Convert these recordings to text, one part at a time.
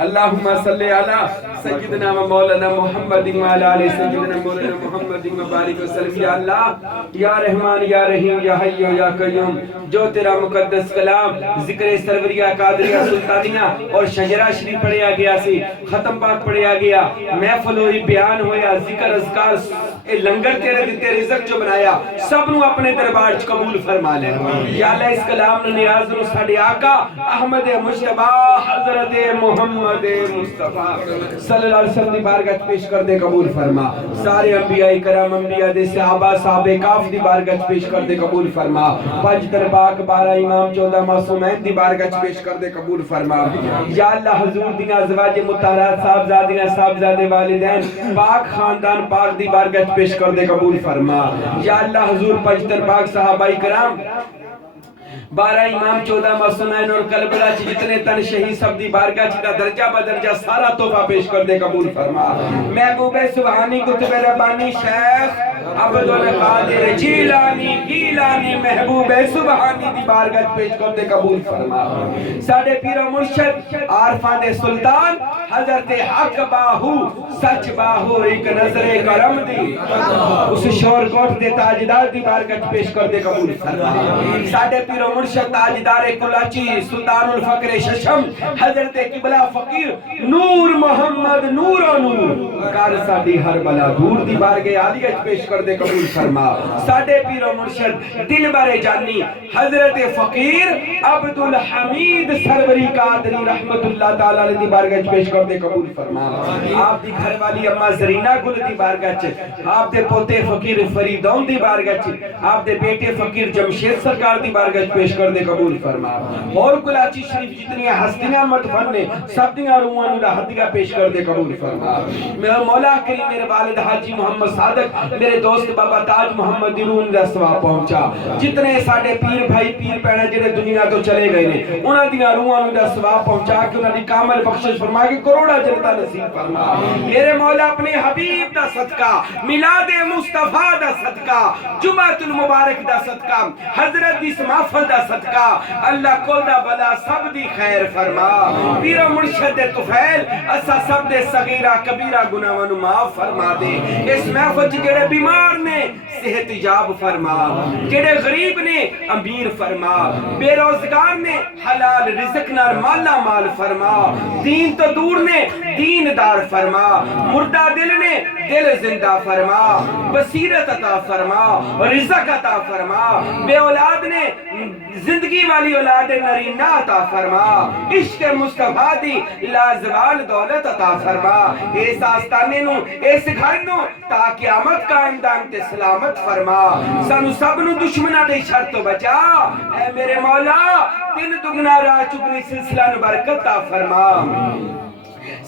اللہم صلی علی سیدنا و مولانا محمد و علی آل سیدنا مولانا محمد مبارک وسلم۔ یا اللہ یا رحمان یا رحیم یا حی یا قیوم، جو تیرا مقدس کلام ذکر سروریہ قادریہ سلطانیہ اور شجرہ شریف پڑھیا گیا سی، ختم پاک پڑھیا گیا، محفل ہوئی، بیان ہویا، ذکر اذکار اے لنگر تیرے دیتے رزق جو بنایا سب نو اپنے دربار چ قبول فرما لے۔ یا اللہ اس کلام نو نیاز نو ساڈے آقا احمد مجتبی حضرت محمد مصطفیٰ صلی اللہ علیہ وسلم دی بارگاہ پیش کر دے قبول فرما۔ سارے انبیاء کرام، انبیاء دے صحابہ صحابہ کاف دی بارگاہ پیش کر دے قبول فرما۔ پنج درباک 12 امام 14 معصومین دی بارگاہ پیش کر دے قبول فرما۔ یا اللہ حضور دیاں ازواج مطہرات صاحبزادیاں صاحبزادے والدین پاک خاندان پاک دی بارگاہ پیش کر دے قبول فرما۔ یا اللہ حضور پنج درباک صحابہ کرام 12 امام 14 معصومین اور کربلا چ جتنے تن شہید سب دی بارگاہ چ درجہ بدرجہ سارا تحفہ پیش کر دے قبول فرما۔ محبوب سبحانی قطب ربانی شیخ عبد القادر جیلانی گیلانی محبوب سبحانی دی بارگاہ پیش کر دے قبول فرما۔ ساڈے پیر و مرشد عارفاں دے سلطان حضرت حق باہو سچ باہو ایک نظر کرم دی اس شور کوٹ دے تاجدار دی بارگاہ پیش کر دے قبول فرما۔ ساڈے پیر و مرشد تاجدار کلاچی سلطان الفقر ششم حضرت قبلہ فقیر نور محمد نور و نور کار ساڈی ہر بلا دور دی بارگاہ عالیہ پیش کر دے قبول فرما۔ ساڈے پیر و مرشد دل بر جانی حضرت فقیر عبد الحمید سروری قادری رحمت اللہ تعالی علیہ دی بارگاہ پیش کر دے قبول فرما۔ آپ دی گھر والی اماں زرینہ گل دی بارگاہ چ، آپ دے پوتے فقیر فریدون دی بارگاہ چ، آپ دے بیٹے فقیر جمشید سرکار دی بارگاہ پیش کر دے قبول فرما۔ اور کلاچی شریف جتنی ہستیاں مدفن نے سب دیاں روحاں نو ہدیہ پیش کر دے قبول فرما۔ میرا مولا کریم میرے والد حاجی محمد صادق میرے دوست بابا تاج محمد دی روح دا ثواب پہنچا۔ جتنے ساڈے پیر بھائی پیر بہناں جڑے دنیا تو چلے گئے نے انہاں دیاں روحاں نو دا ثواب پہنچا کے انہاں دی کامل بخشش فرما کے کروڑا جنتا نصیب فرما۔ میرے مولا اپنے حبیب دا صدقہ، میلاد مصطفیٰ دا صدقہ، جمعۃ المبارک دا صدقہ، حضرت دی محفل دا صدقہ اللہ کل دا بلا سب دی خیر فرما۔ پیر و مرشد طفیل اسا سب دے صغیرہ کبیرہ گناہاں نو معاف فرما دے۔ اس محفل چ جڑے بیمار نے صحت ایجاب فرما، جڑے غریب نے امیر فرما، بے روزگار نے حلال رزق نال مالا مال فرما، دین تو دور نے دین دار فرما، مردہ دل نے دل زندہ فرما، بصیرت عطا فرما، رزق عطا فرما، بے اولاد نے زندگی والی اولاد نرینہ عطا فرما، عشق مصطفیٰ دی لازوال دولت عطا فرما۔ اس آستانے نو اس گھر نو تا قیامت قائم دامت سلامت فرما۔ سانو سب نو دشمنہ دے شر تو بچا، اے میرے مولا تین دگنا راہ چگنی سلسلہ نو برکت عطا فرما۔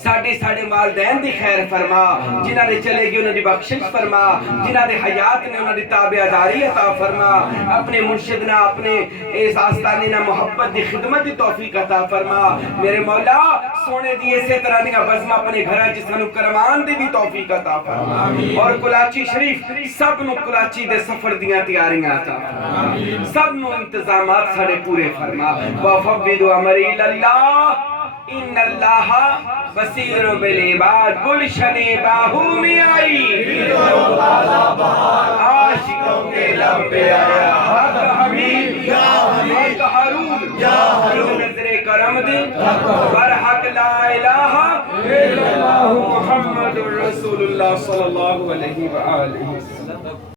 ساڑھے والدین دی خیر فرما، جنہ دے چلے گئے انہوں دی بخشش فرما، جنہ دے حیات نے انہوں دی تابعداری عطا فرما، اپنے مرشدنا اپنے اس آستانے نہ محبت دی خدمت دی توفیق عطا فرما۔ میرے مولا سونے دی اسی طرح دیا بزم اپنے گھرہ جسانو کرمان دی بھی توفیق عطا فرما، اور کلاچی شریف سب نو کلاچی دے سفر دیاں تیاریاں عطا فرما، سب نو انتظامات ساڑھے پورے فرما۔ وَفَوِّضُ أَمْرِي إِلَى اللَّهِ ان اللہ بصیر بالعباد گلشن باہو میں آئی عاشقوں کے لب پہ آیا حق حمید حق حرون نظر کرم دے برحق لا الہ الا اللہ محمد رسول اللہ صلی اللہ علیہ وآلہ وسلم۔